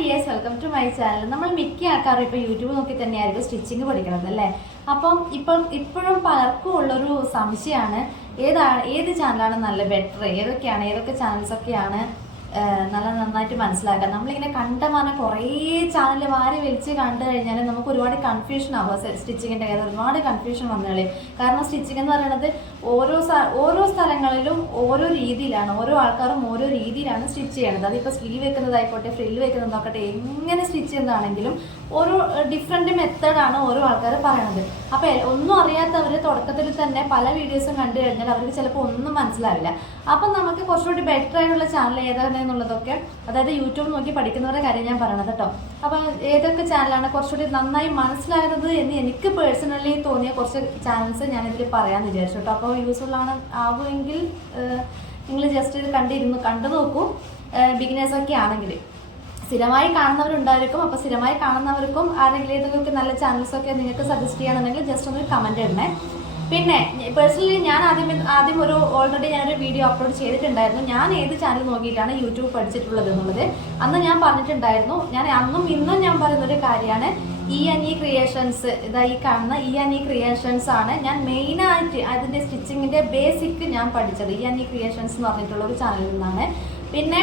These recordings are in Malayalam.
Dears welcome to my channel നമ്മൾ മിക്ക ആൾക്കാരും ഇപ്പോൾ യൂട്യൂബ് നോക്കി തന്നെയായിരിക്കും സ്റ്റിച്ചിങ് പഠിക്കണത് അല്ലേ? അപ്പം ഇപ്പം ഇപ്പോഴും പലർക്കും ഉള്ളൊരു സംശയമാണ് ഏതാ ഏത് ചാനലാണ് നല്ല ബെറ്റർ ഏതൊക്കെയാണ് ഏതൊക്കെ ചാനൽസ് ഒക്കെയാണ് ആ, നല്ല നന്നായിട്ട് മനസ്സിലാക്കുക നമ്മളിങ്ങനെ കണ്ടമാനം കുറേ ചാനൽ വാരി വലിച്ച് കണ്ടു കഴിഞ്ഞാൽ നമുക്ക് ഒരുപാട് കൺഫ്യൂഷൻ ആവുക സ്റ്റിച്ചിങ്ങിന്റെ കാര്യം ഒരുപാട് കൺഫ്യൂഷൻ വന്നുകളി കാരണം സ്റ്റിച്ചിങ് എന്ന് പറയുന്നത് ഓരോ ഓരോ സ്ഥലങ്ങളിലും ഓരോ രീതിയിലാണ് ഓരോ ആൾക്കാരും ഓരോ രീതിയിലാണ് സ്റ്റിച്ച് ചെയ്യണത്. അതിപ്പോൾ സ്ലീവ് വെക്കുന്നതായിക്കോട്ടെ ഫ്രില്ല് വെക്കുന്നതായിക്കോട്ടെ എങ്ങനെ സ്റ്റിച്ച് ചെയ്യുന്നതാണെങ്കിലും ഓരോ ഡിഫറെന്റ് മെത്തേഡാണ് ഓരോ ആൾക്കാർ പറയണത്. അപ്പോൾ ഒന്നും അറിയാത്തവർ തുടക്കത്തിൽ തന്നെ പല വീഡിയോസും കണ്ടു കഴിഞ്ഞാൽ അവർക്ക് ചിലപ്പോൾ ഒന്നും മനസ്സിലാവില്ല. അപ്പം നമുക്ക് കുറച്ചുകൂടി ബെറ്റർ ആയിട്ടുള്ള ചാനൽ ഏതാണ് എന്നുള്ളതൊക്കെ അതായത് യൂട്യൂബ് നോക്കി പഠിക്കുന്നവരുടെ കാര്യം ഞാൻ പറയണത് കേട്ടോ അപ്പോൾ ഏതൊക്കെ ചാനലാണ് കുറച്ചുകൂടി നന്നായി മനസ്സിലാകുന്നത് എന്ന് എനിക്ക് പേഴ്സണലി തോന്നിയ കുറച്ച് ചാനൽസ് ഞാനിതിൽ പറയാമെന്ന് വിചാരിച്ചു കേട്ടോ അപ്പോൾ യൂസ്ഫുൾ ആണ് ആവുമെങ്കിൽ നിങ്ങൾ ജസ്റ്റ് ഇത് കണ്ടിരുന്നു കണ്ടു നോക്കൂ. ബിഗിനേഴ്സൊക്കെ ആണെങ്കിൽ. സ്ഥിരമായി കാണുന്നവരുണ്ടായിരിക്കും. അപ്പോൾ സ്ഥിരമായി കാണുന്നവർക്കും ആരെങ്കിലും ഏതെങ്കിലും നല്ല ചാനൽസൊക്കെ നിങ്ങൾക്ക് സജസ്റ്റ് ചെയ്യണമെന്നുണ്ടെങ്കിൽ ജസ്റ്റ് ഒന്ന് കമന്റ് ഇടണേ. പിന്നെ പേഴ്സണലി ഞാൻ ആദ്യം ആദ്യം ഒരു ഓൾറെഡി ഞാനൊരു വീഡിയോ അപ്ലോഡ് ചെയ്തിട്ടുണ്ടായിരുന്നു. ഞാൻ ഏത് ചാനൽ നോക്കിയിട്ടാണ് യൂട്യൂബ് പഠിച്ചിട്ടുള്ളത് എന്നുള്ളത് അന്ന് ഞാൻ പറഞ്ഞിട്ടുണ്ടായിരുന്നു. ഞാൻ അന്നും ഇന്നും ഞാൻ പറയുന്ന ഒരു കാര്യമാണ്. ഇ എൻ ഇ ക്രിയേഷൻസ് ഇതാ ഈ കാണുന്ന ഇ എൻ ഇ ക്രിയേഷൻസ് ആണ് ഞാൻ മെയിനായിട്ട് അതിന്റെ സ്റ്റിച്ചിങ്ങിന്റെ ബേസിക് ഞാൻ പഠിച്ചത്. ഇ എൻ ഇ ക്രിയേഷൻസ് എന്ന് പറഞ്ഞിട്ടുള്ള ഒരു ചാനലിൽ നിന്നാണ്. പിന്നെ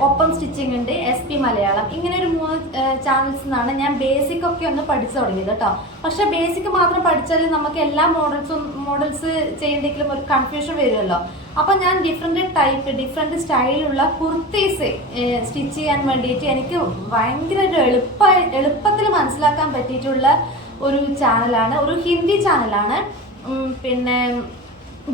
ഒപ്പം സ്റ്റിച്ചിങ് ഉണ്ട് എസ് പി മലയാളം. ഇങ്ങനെ ഒരു മൂന്ന് ചാനൽസ് നിന്നാണ് ഞാൻ ബേസിക് ഒക്കെ ഒന്ന് പഠിച്ചു തുടങ്ങിയത് കേട്ടോ പക്ഷെ ബേസിക് മാത്രം പഠിച്ചാൽ നമുക്ക് എല്ലാ മോഡൽസും മോഡൽസ് ചെയ്യണ്ടെങ്കിലും ഒരു കൺഫ്യൂഷൻ വരുമല്ലോ അപ്പം ഞാൻ ഡിഫറെന്റ് ടൈപ്പ് ഡിഫറെന്റ് സ്റ്റൈലിലുള്ള കുർത്തീസ് സ്റ്റിച്ച് ചെയ്യാൻ വേണ്ടിയിട്ട് എനിക്ക് ഭയങ്കര ഒരു എളുപ്പ എളുപ്പത്തിൽ മനസ്സിലാക്കാൻ പറ്റിയിട്ടുള്ള ഒരു ചാനലാണ് ഒരു ഹിന്ദി ചാനലാണ് പിന്നെ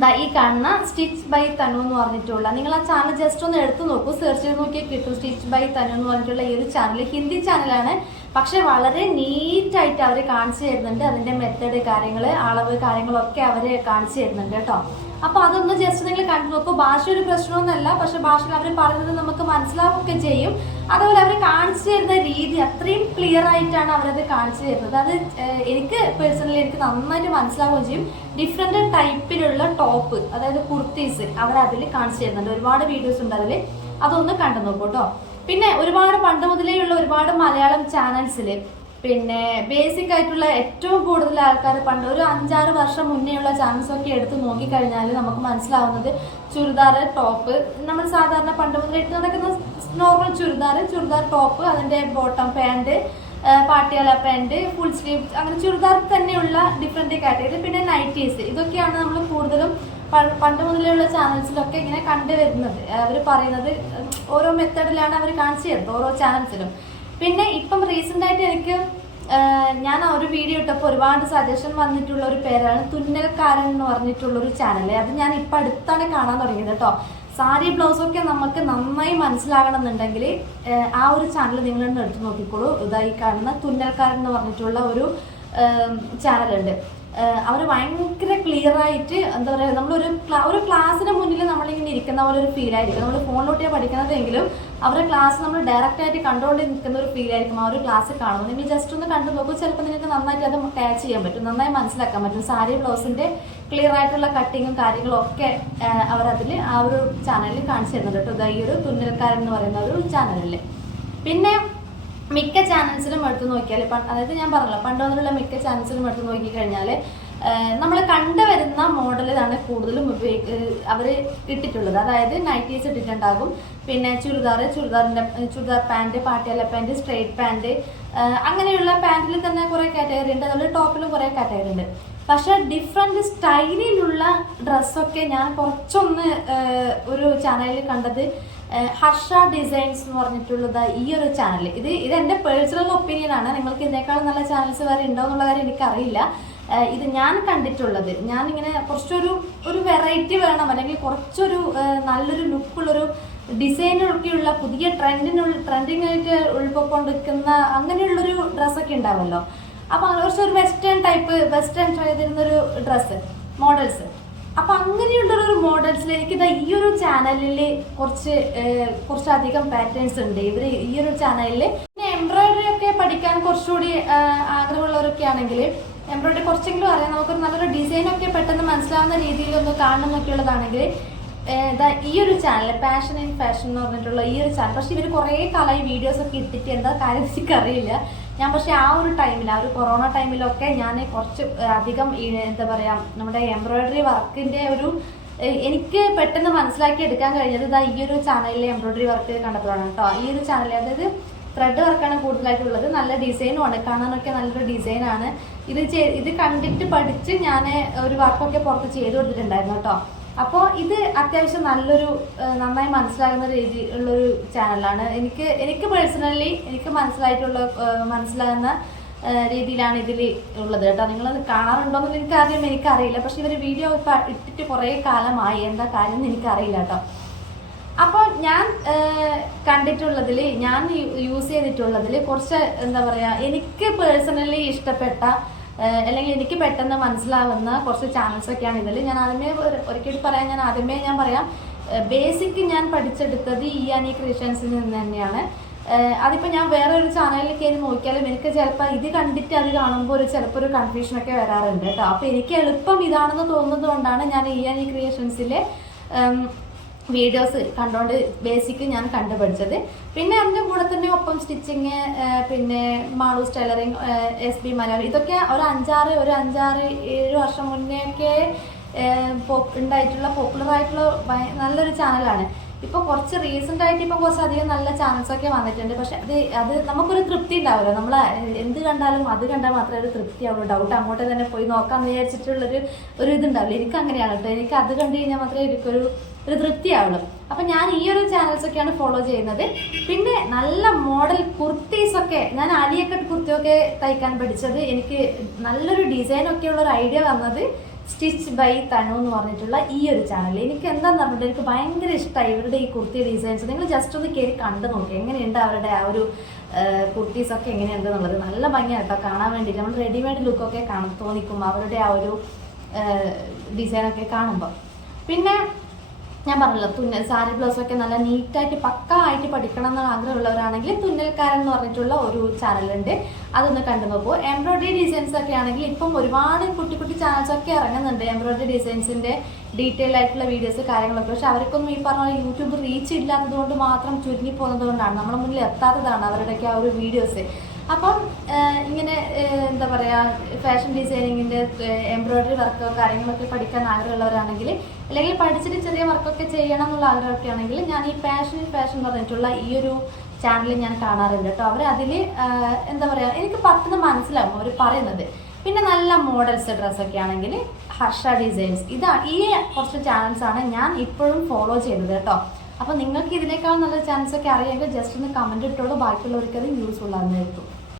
ദാ ഈ കാണുന്ന സ്റ്റിച്ച് ബൈ തനു എന്ന് പറഞ്ഞിട്ടുള്ള നിങ്ങൾ ആ ചാനൽ ജസ്റ്റ് ഒന്ന് എടുത്തു നോക്കൂ. സെർച്ച് ചെയ്ത് നോക്കിയാൽ കിട്ടും സ്റ്റിച്ച് ബൈ തനു എന്ന് പറഞ്ഞിട്ടുള്ള ഈ ഒരു ചാനൽ ഹിന്ദി ചാനലാണ് പക്ഷെ വളരെ നീറ്റായിട്ട് അവർ കാണിച്ചു തരുന്നുണ്ട്. അതിന്റെ മെത്തേഡ് കാര്യങ്ങൾ അളവ് കാര്യങ്ങളൊക്കെ അവർ കാണിച്ചു തരുന്നുണ്ട് കേട്ടോ. അപ്പോൾ അതൊന്ന് ജസ്റ്റ് നിങ്ങൾ കണ്ടു നോക്കൂ. ഭാഷ ഒരു പ്രശ്നമൊന്നുമല്ല. പക്ഷെ ഭാഷയിൽ അവർ പറയുന്നത് നമുക്ക് മനസ്സിലാവുകയൊക്കെ ചെയ്യും. അതുപോലെ അവർ കാണിച്ചു ക്ലിയർ ആയിട്ടാണ് അവരത് കാണിച്ചു തരുന്നത്. അത് എനിക്ക് പേഴ്സണലി എനിക്ക് നന്നായിട്ട് മനസ്സിലാവുകയും ചെയ്യും. ഡിഫറെന്റ് ടൈപ്പിലുള്ള ടോപ്പ് അതായത് കുർത്തീസ് അതിൽ കാണിച്ചു തരുന്നുണ്ട്. ഒരുപാട് വീഡിയോസ് ഉണ്ട് അതിൽ. അതൊന്ന് കണ്ടു നോക്കൂ കേട്ടോ പിന്നെ ഒരുപാട് പണ്ട് മുതലേ ഉള്ള ഒരുപാട് മലയാളം ചാനൽസിൽ പിന്നെ ബേസിക് ആയിട്ടുള്ള ഏറ്റവും കൂടുതൽ ആൾക്കാർ പണ്ട് ഒരു അഞ്ചാറ് വർഷം മുന്നേയുള്ള ചാൻസ് ഒക്കെ എടുത്ത് നോക്കിക്കഴിഞ്ഞാൽ നമുക്ക് മനസ്സിലാവുന്നത് ചുരിദാർ ടോപ്പ് നമ്മൾ സാധാരണ പണ്ട് മുതൽ ഇട്ട് നടക്കുന്ന നോർമൽ ചുരിദാർ ചുരിദാർ ടോപ്പ് അതിന്റെ bottom pant Patiala pant full sleeve അങ്ങനെ ചുരിദാർ തന്നെയുള്ള ഡിഫറെന്റ് കാറ്റഗറി പിന്നെ നൈറ്റീസ് ഇതൊക്കെയാണ് നമ്മൾ കൂടുതലും പണ്ട് മുതലുള്ള ചാനൽസിലൊക്കെ ഇങ്ങനെ കണ്ടുവരുന്നത്. അവർ പറയുന്നത് ഓരോ മെത്തേഡിലാണ് അവർ കാണിച്ചു തരുന്നത് ഓരോ ചാനൽസിലും പിന്നെ ഇപ്പം റീസെന്റ് ആയിട്ട് എനിക്ക് ഞാൻ ആ ഒരു വീഡിയോ ഇട്ടപ്പോൾ ഒരുപാട് സജഷൻ വന്നിട്ടുള്ള ഒരു പേരാണ് തുന്നൽക്കാരൻ എന്ന് പറഞ്ഞിട്ടുള്ള ഒരു ചാനൽ അത് ഞാൻ ഇപ്പം അടുത്താണ് കാണാൻ തുടങ്ങിയത് കേട്ടോ. സാരി ബ്ലൗസൊക്കെ നമുക്ക് നന്നായി മനസ്സിലാകണം എന്നുണ്ടെങ്കിൽ ആ ഒരു ചാനൽ നിങ്ങളൊന്ന് എടുത്തു നോക്കിക്കോളൂ. ഇതായി കാണുന്ന തുന്നൽക്കാരൻ എന്ന് പറഞ്ഞിട്ടുള്ള ഒരു ചാനലുണ്ട്. അവർ ഭയങ്കര ക്ലിയർ ആയിട്ട് എന്താ പറയുക നമ്മളൊരു ഒരു ക്ലാസ്സിന് മുന്നിൽ നമ്മളിങ്ങനെ ഇരിക്കുന്ന പോലെ ഒരു ഫീൽ ആയിരിക്കും. നമ്മൾ ഫോണിലോട്ടേ പഠിക്കുന്നതെങ്കിലും അവരുടെ ക്ലാസ് നമ്മൾ ഡയറക്റ്റ് ആയിട്ട് കണ്ടുകൊണ്ട് നിൽക്കുന്ന ഒരു ഫീൽ ആയിരിക്കും ആ ഒരു ക്ലാസ് കാണുമ്പോൾ. നിങ്ങൾ ജസ്റ്റ് ഒന്ന് കണ്ടു നോക്കൂ ചിലപ്പോൾ നിങ്ങൾക്ക് നന്നായിട്ട് അത് ക്യാച്ച് ചെയ്യാൻ പറ്റും നന്നായി മനസ്സിലാക്കാൻ പറ്റും. സാരി ബ്ലൗസിന്റെ ക്ലിയർ ആയിട്ടുള്ള കട്ടിങ്ങും കാര്യങ്ങളും ഒക്കെ അവരതിൽ ആ ഒരു ചാനലിൽ കാണിച്ചു തരുന്നുണ്ട് കേട്ടോ. ഈ ഒരു തുന്നൽക്കാരൻ എന്ന് പറയുന്ന ഒരു ചാനലിൽ പിന്നെ മിക്ക ചാനൽസിലും എടുത്ത് നോക്കിയാൽ അതായത് ഞാൻ പറഞ്ഞല്ലോ പണ്ട് മുതലുള്ള മിക്ക ചാനൽസിലും എടുത്ത് നോക്കിക്കഴിഞ്ഞാൽ നമ്മൾ കണ്ടുവരുന്ന മോഡലാണ് കൂടുതലും അവർ ഇട്ടിട്ടുള്ളത്. അതായത് നൈറ്റീസ് ഇട്ടിട്ടുണ്ടാകും. പിന്നെ churidar ചുരിദാറിന്റെ churidar pant Patiala pant straight pant അങ്ങനെയുള്ള പാന്റിൽ തന്നെ കുറേ കാറ്റഗറി ഉണ്ട്. അതുപോലെ ടോപ്പിലും കുറേ കാറ്റഗറി ഉണ്ട്. പക്ഷെ ഡിഫറെന്റ് സ്റ്റൈലിലുള്ള ഡ്രസ്സൊക്കെ ഞാൻ കുറച്ചൊന്ന് ഒരു ചാനലിൽ കണ്ടത് ഹർഷ ഡിസൈൻസ് എന്ന് പറഞ്ഞിട്ടുള്ളത് ഈ ഒരു ചാനൽ ഇത് ഇത് എന്റെ പേഴ്സണൽ ഒപ്പീനിയൻ ആണ്. നിങ്ങൾക്ക് ഇതിനേക്കാളും നല്ല ചാനൽസ് വേറെ ഉണ്ടോ എന്നുള്ള കാര്യം എനിക്കറിയില്ല. ഇത് ഞാൻ കണ്ടിട്ടുള്ളത്. ഞാനിങ്ങനെ കുറച്ചൊരു ഒരു വെറൈറ്റി വേണം. അല്ലെങ്കിൽ കുറച്ചൊരു നല്ലൊരു ലുക്കുള്ളൊരു ഡിസൈനൊക്കെയുള്ള പുതിയ ട്രെൻഡിനുള്ള ട്രെൻഡിങ്ങായിട്ട് ഉൾപ്പൊക്കൊണ്ടിരിക്കുന്ന അങ്ങനെയുള്ളൊരു ഡ്രസ്സൊക്കെ ഉണ്ടാവുമല്ലോ അപ്പോൾ കുറച്ചൊരു വെസ്റ്റേൺ ടൈപ്പ് വെസ്റ്റേൺ ചെയ്തിരുന്നൊരു ഡ്രസ്സ് മോഡൽസ് അപ്പൊ അങ്ങനെയുള്ള ഒരു മോഡൽസിലേക്ക് ഇതാ ഈ ഒരു ചാനലിൽ കുറച്ച് കുറച്ചധികം പാറ്റേൺസ് ഉണ്ട്. ഇവർ ഈ ഒരു ചാനലിൽ പിന്നെ എംബ്രോയിഡറി ഒക്കെ പഠിക്കാൻ കുറച്ചുകൂടി ആഗ്രഹമുള്ളവരൊക്കെ ആണെങ്കിൽ എംബ്രോയിഡറി കുറച്ചെങ്കിലും അറിയാം. നമുക്കൊരു നല്ലൊരു ഡിസൈൻ ഒക്കെ പെട്ടെന്ന് മനസ്സിലാവുന്ന രീതിയിൽ ഒന്ന് കാണണം ഉള്ളതാണെങ്കിൽ ഈ ഒരു ചാനൽ പാഷൻ ഇൻ ഫാഷൻ എന്ന് പറഞ്ഞിട്ടുള്ള ഈ ഒരു ചാനൽ പക്ഷെ ഇവർ കുറേ കാലമായി വീഡിയോസ് ഒക്കെ ഇട്ടിട്ട് എന്താ കാര്യം എനിക്കറിയില്ല. ഞാൻ പക്ഷെ ആ ഒരു ടൈമിൽ ആ ഒരു കൊറോണ ടൈമിലൊക്കെ ഞാൻ കുറച്ച് അധികം എന്താ പറയുക നമ്മുടെ എംബ്രോയിഡറി വർക്കിന്റെ ഒരു എനിക്ക് പെട്ടെന്ന് മനസ്സിലാക്കി എടുക്കാൻ കഴിഞ്ഞത് ഇതാ ഈ ഒരു ചാനലിലെ എംബ്രോയിഡറി വർക്ക് കണ്ടപ്പോഴാണ് കേട്ടോ. ഈ ഒരു ചാനലിൽ അതായത് ത്രെഡ് വർക്കാണ് കൂടുതലായിട്ടുള്ളത്. നല്ല ഡിസൈനും ആണ്. കാണാനൊക്കെ നല്ലൊരു ഡിസൈനാണ്. ഇത് ഇത് കണ്ടിട്ട് പഠിച്ച് ഞാൻ ഒരു വർക്കൊക്കെ പുറത്ത് ചെയ്ത് കൊടുത്തിട്ടുണ്ടായിരുന്നു കേട്ടോ. അപ്പോൾ ഇത് അത്യാവശ്യം നല്ലൊരു നന്നായി മനസ്സിലാകുന്ന രീതി ഉള്ളൊരു ചാനലാണ്. എനിക്ക് എനിക്ക് പേഴ്സണലി എനിക്ക് മനസ്സിലായിട്ടുള്ള മനസ്സിലാകുന്ന രീതിയിലാണ് ഇതിൽ ഉള്ളത് കേട്ടോ. നിങ്ങളത് കാണാറുണ്ടോയെന്ന് എനിക്ക് ആദ്യം എനിക്കറിയില്ല. പക്ഷെ ഇവർ വീഡിയോ ഇപ്പം ഇട്ടിട്ട് കുറേ കാലമായി. എന്താ കാര്യം എന്ന് എനിക്കറിയില്ല കേട്ടോ. അപ്പോൾ ഞാൻ കണ്ടിട്ടുള്ളതിൽ ഞാൻ യൂസ് ചെയ്തിട്ടുള്ളതിൽ കുറച്ച് എന്താ പറയുക എനിക്ക് പേഴ്സണലി ഇഷ്ടപ്പെട്ട അല്ലെങ്കിൽ എനിക്ക് പെട്ടെന്ന് മനസ്സിലാവുന്ന കുറച്ച് ചാനൽസ് ഒക്കെയാണ് ഇതിൽ ഞാൻ ആദ്യമേ ഒരു- ഒരിക്കൽ പറയാം ഞാൻ ആദ്യമേ ഞാൻ പറയാം ബേസിക് ഞാൻ പഠിച്ചെടുത്തത് ഈ ആനി ക്രിയേഷൻസിൽ നിന്ന് തന്നെയാണ്. അതിപ്പോൾ ഞാൻ വേറെ ഒരു ചാനലിൽ കയറി നോക്കിയാലും എനിക്ക് ചിലപ്പോൾ ഇത് കണ്ടിട്ട് അത് കാണുമ്പോൾ ഒരു ചിലപ്പോൾ ഒരു കൺഫ്യൂഷനൊക്കെ വരാറുണ്ട് കേട്ടോ. അപ്പോൾ എനിക്ക് എളുപ്പം ഇതാണെന്ന് തോന്നുന്നത് കൊണ്ടാണ് ഞാൻ ഈ ആനി ക്രിയേഷൻസിലെ വീഡിയോസ് കണ്ടുകൊണ്ട് ബേസിക് ഞാൻ കണ്ടുപഠിച്ചത് പിന്നെ അതിന്റെ കൂടെ തന്നെ ഒപ്പം സ്റ്റിച്ചിങ് പിന്നെ Maloos tailoring S B Malayalam ഇതൊക്കെ ഒരു അഞ്ചാറ് ഒരു അഞ്ചാറ് ഏഴ് വർഷം മുന്നേ ഒക്കെ ഉണ്ടായിട്ടുള്ള പോപ്പുലർ ആയിട്ടുള്ള നല്ലൊരു ചാനലാണ് ഇപ്പോൾ കുറച്ച് റീസെന്റ് ആയിട്ട് ഇപ്പോൾ കുറച്ചധികം നല്ല ചാനൽസ് ഒക്കെ വന്നിട്ടുണ്ട്. പക്ഷെ അത് അത് നമുക്കൊരു തൃപ്തി ഉണ്ടാവില്ല. നമ്മൾ എന്ത് കണ്ടാലും അത് കണ്ടാൽ മാത്രമേ ഒരു തൃപ്തി ആവുള്ളൂ. ഡൗട്ട് അങ്ങോട്ട് തന്നെ പോയി നോക്കാമെന്ന് വിചാരിച്ചിട്ടുള്ളൊരു ഒരു ഇതുണ്ടാവില്ല. എനിക്ക് അങ്ങനെയാണ് കേട്ടോ എനിക്ക് അത് കണ്ടു കഴിഞ്ഞാൽ മാത്രമേ എനിക്കൊരു ഒരു തൃപ്തിയാവുള്ളൂ അപ്പം ഞാൻ ഈ ഒരു ചാനൽസ് ഒക്കെയാണ് ഫോളോ ചെയ്യുന്നത്. പിന്നെ നല്ല മോഡൽ കുർത്തീസ് ഒക്കെ ഞാൻ അലിയക്കട്ട് കുർത്തിയൊക്കെ തയ്ക്കാൻ പഠിച്ചത്. എനിക്ക് നല്ലൊരു ഡിസൈൻ ഒക്കെ ഉള്ള ഒരു ഐഡിയ വന്നത് സ്റ്റിച്ച് ബൈ തനു എന്ന് പറഞ്ഞിട്ടുള്ള ഈ ഒരു ചാനൽ എനിക്ക് എന്താന്ന് പറഞ്ഞിട്ട് എനിക്ക് ഭയങ്കര ഇഷ്ടമായി ഇവരുടെ ഈ കുർത്തി ഡിസൈൻസ് നിങ്ങൾ ജസ്റ്റ് ഒന്ന് കയറി കണ്ടു നോക്കി. എങ്ങനെയുണ്ട് അവരുടെ ആ ഒരു കുർത്തീസ് ഒക്കെ എങ്ങനെയുണ്ട് എന്നുള്ളത്. നല്ല ഭംഗിയാണ് കേട്ടോ കാണാൻ വേണ്ടിയിട്ട് നമ്മൾ റെഡിമെയ്ഡ് ലുക്കൊക്കെ കാണും തോന്നിക്കും അവരുടെ ആ ഒരു ഡിസൈനൊക്കെ കാണുമ്പോൾ പിന്നെ ഞാൻ പറഞ്ഞല്ലോ തുന്നൽ സാരി ബ്ലൗസ് ഒക്കെ നല്ല നീറ്റായിട്ട് പക്ക ആയിട്ട് പഠിക്കണം എന്ന് ആഗ്രഹമുള്ളവരാണെങ്കിൽ തുന്നൽക്കാരൻ എന്ന് പറഞ്ഞിട്ടുള്ള ഒരു ചാനലുണ്ട് അതൊന്ന് കണ്ടു എംബ്രോയ്ഡറി ഡിസൈൻസ് ഒക്കെ ആണെങ്കിൽ ഇപ്പം ഒരുപാട് കുട്ടി കുട്ടി ചാനൽസ് ഒക്കെ ഇറങ്ങുന്നുണ്ട്. എംബ്രോയ്ഡറി ഡിസൈൻസിന്റെ ഡീറ്റെയിൽ ആയിട്ടുള്ള വീഡിയോസ് കാര്യങ്ങളൊക്കെ. പക്ഷെ അവർക്കൊന്നും ഈ പറഞ്ഞ യൂട്യൂബ് റീച്ച് ഇല്ലാത്തത് കൊണ്ട് മാത്രം ചുരുങ്ങി പോകുന്നത് കൊണ്ടാണ് നമ്മുടെ മുന്നിൽ എത്താത്തതാണ് അവരുടെയൊക്കെ ആ ഒരു വീഡിയോസ് അപ്പം ഇങ്ങനെ എന്താ പറയുക ഫാഷൻ ഡിസൈനിങ്ങിന്റെ എംബ്രോയ്ഡറി വർക്കോ കാര്യങ്ങളൊക്കെ പഠിക്കാൻ ആഗ്രഹമുള്ളവരാണെങ്കിൽ അല്ലെങ്കിൽ പഠിച്ചിട്ട് ചെറിയ വർക്കൊക്കെ ചെയ്യണം എന്നുള്ള ആഗ്രഹമൊക്കെ ആണെങ്കിൽ ഞാൻ ഈ പാഷൻ ഫാഷൻ എന്ന് പറഞ്ഞിട്ടുള്ള ഈ ഒരു ചാനൽ ഞാൻ കാണാറുണ്ട് കേട്ടോ. അവർ അതിൽ എന്താ പറയുക എനിക്ക് പത്തുനിന്ന് മനസ്സിലാവും അവർ പറയുന്നത്. പിന്നെ നല്ല മോഡൽസ് ഡ്രസ്സൊക്കെ ആണെങ്കിൽ ഹർഷ ഡിസൈൻസ് ഇതാ ഈ കുറച്ച് ചാനൽസാണ് ഞാൻ ഇപ്പോഴും ഫോളോ ചെയ്യുന്നത് കേട്ടോ. അപ്പോൾ നിങ്ങൾക്ക് ഇതിനേക്കാൾ നല്ല ചാൻസ് ഒക്കെ അറിയാമെങ്കിൽ ജസ്റ്റ് ഒന്ന് കമന്റ് ഇട്ടോളൂ. ബാക്കിയുള്ളവർക്ക് അത് യൂസ്ഫുൾ ആകുന്നതായിരിക്കും